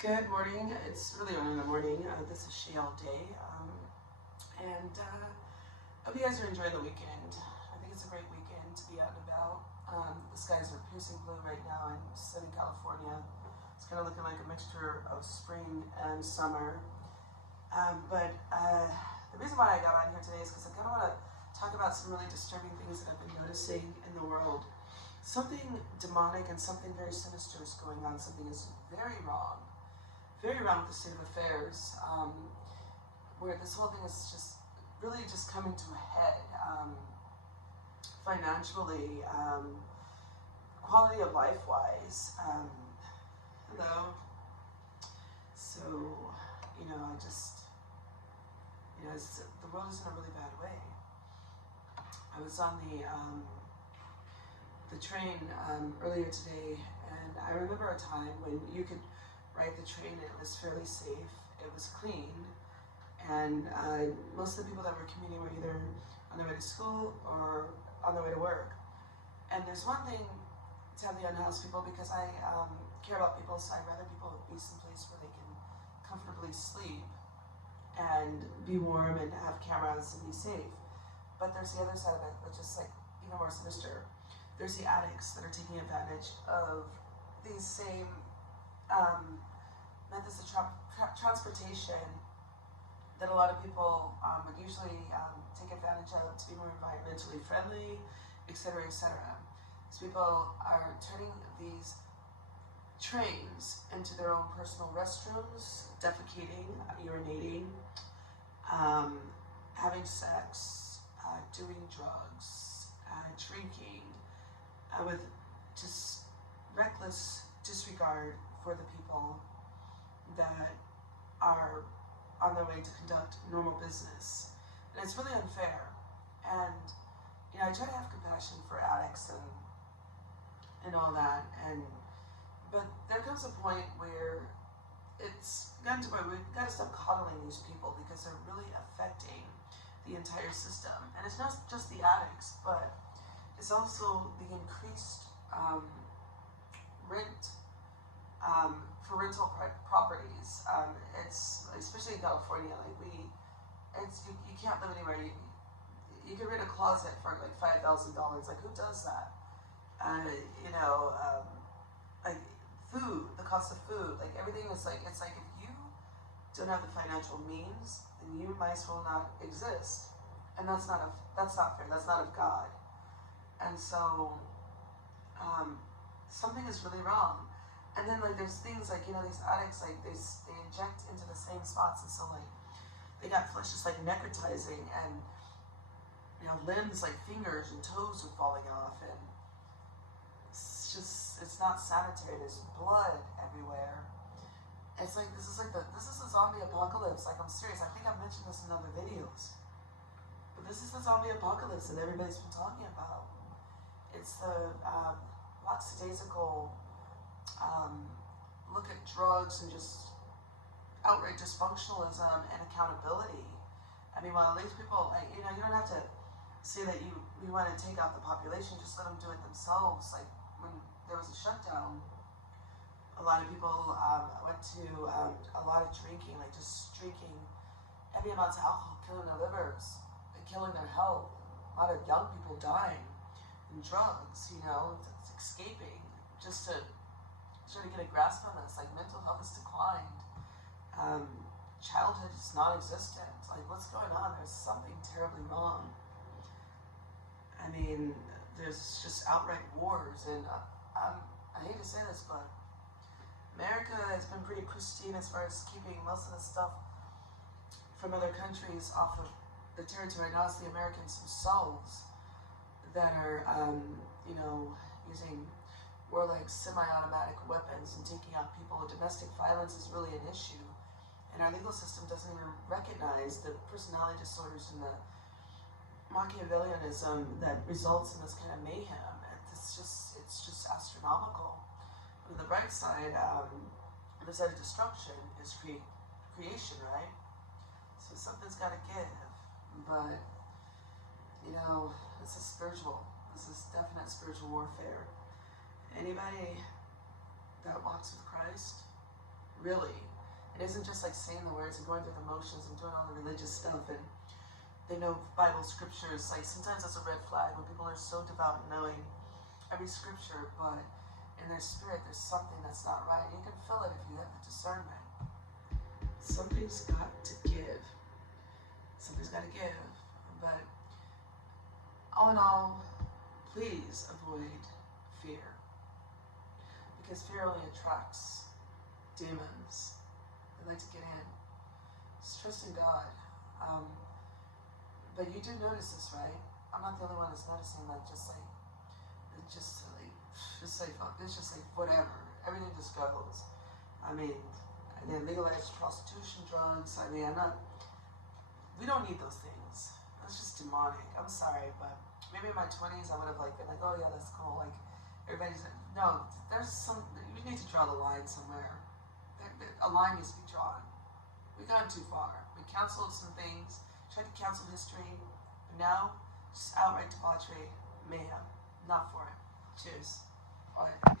Good morning. It's really early in the morning. This is Shale Day, and hope you guys are enjoying the weekend. I think it's a great weekend to be out and about. The skies are piercing blue right now in Southern California. It's kind of looking like a mixture of spring and summer. But the reason why I got on here today is because I kind of want to talk about some really disturbing things that I've been noticing in the world. Something demonic and something very sinister is going on. Something is very wrong with the state of affairs, where this whole thing is just really just coming to a head, financially, quality of life wise. Hello. So, the world is in a really bad way. I was on the train earlier today, and I remember a time when you could ride the train and it was fairly safe, it was clean, and most of the people that were commuting were either on their way to school or on their way to work. And there's one thing to have the unhoused people, because I care about people, so I'd rather people be someplace where they can comfortably sleep and be warm and have cameras and be safe. But there's the other side of it, which is like even more sinister. There's the addicts that are taking advantage of these same methods of transportation that a lot of people would usually take advantage of to be more environmentally friendly, etc., etc. These people are turning these trains into their own personal restrooms, defecating, urinating, having sex, doing drugs, drinking, with just reckless disregard for the people that are on their way to conduct normal business. And it's really unfair. And I try to have compassion for addicts and all that, but there comes a point where it's gotten to the point where we've got to stop coddling these people, because they're really affecting the entire system. And it's not just the addicts, but it's also the increased rent for rental properties. It's especially in California, you can't live anywhere. You can rent a closet for like $5,000. Like, who does that? Like food, the cost of food, like everything is like, it's like if you don't have the financial means, then you might as well not exist. And that's not fair. That's not of God. And so something is really wrong. And then like there's things like, these addicts, like they inject into the same spots, and so like they got flesh just like necrotizing, and limbs like fingers and toes are falling off, and it's not sanitary. There's blood everywhere. It's like this is a zombie apocalypse. Like, I'm serious. I think I've mentioned this in other videos, but this is the zombie apocalypse that everybody's been talking about. It's the lackadaisical look at drugs and just outright dysfunctionalism and accountability. I mean, well, these people, like, you don't have to say that you want to take out the population. Just let them do it themselves. Like, when there was a shutdown, a lot of people went to a lot of drinking, like just drinking heavy amounts of alcohol, killing their livers, killing their health. A lot of young people dying in drugs, escaping just to try to get a grasp on this. Like, mental health has declined. Childhood is non-existent. Like, what's going on? There's something terribly wrong. I mean, there's just outright wars, and I hate to say this, but America has been pretty pristine as far as keeping most of the stuff from other countries off of the territory. Now it's the Americans themselves that are, using more like semi-automatic weapons and taking out people. Domestic violence is really an issue, and our legal system doesn't even recognize the personality disorders and the Machiavellianism that results in this kind of mayhem. It's just astronomical. On the bright side, the side of destruction is creation, right? So something's got to give. But this is spiritual. This is definite spiritual warfare. Anybody that walks with Christ really. It isn't just like saying the words and going through the motions and doing all the religious stuff and they know Bible scriptures. Like sometimes that's a red flag when people are so devout in knowing every scripture, but in their spirit there's something that's not right. You can feel it if you have the discernment. Something's got to give. Something's got to give. But all in all, please avoid fear. Because fear only attracts demons. They like to get in. Just trust in God. But you do notice this, right? I'm not the only one that's noticing, it's just like whatever. Everything just goes. I mean, and then legalized prostitution, drugs. I mean, we don't need those things. That's just demonic. I'm sorry, but maybe in my 20s I would have been like, oh yeah, that's cool. Like, everybody's like, no, we need to draw the line somewhere. A line needs to be drawn. We've gone too far. We canceled some things, tried to cancel history, but now, just outright debauchery, mayhem. Not for it. Cheers. Bye.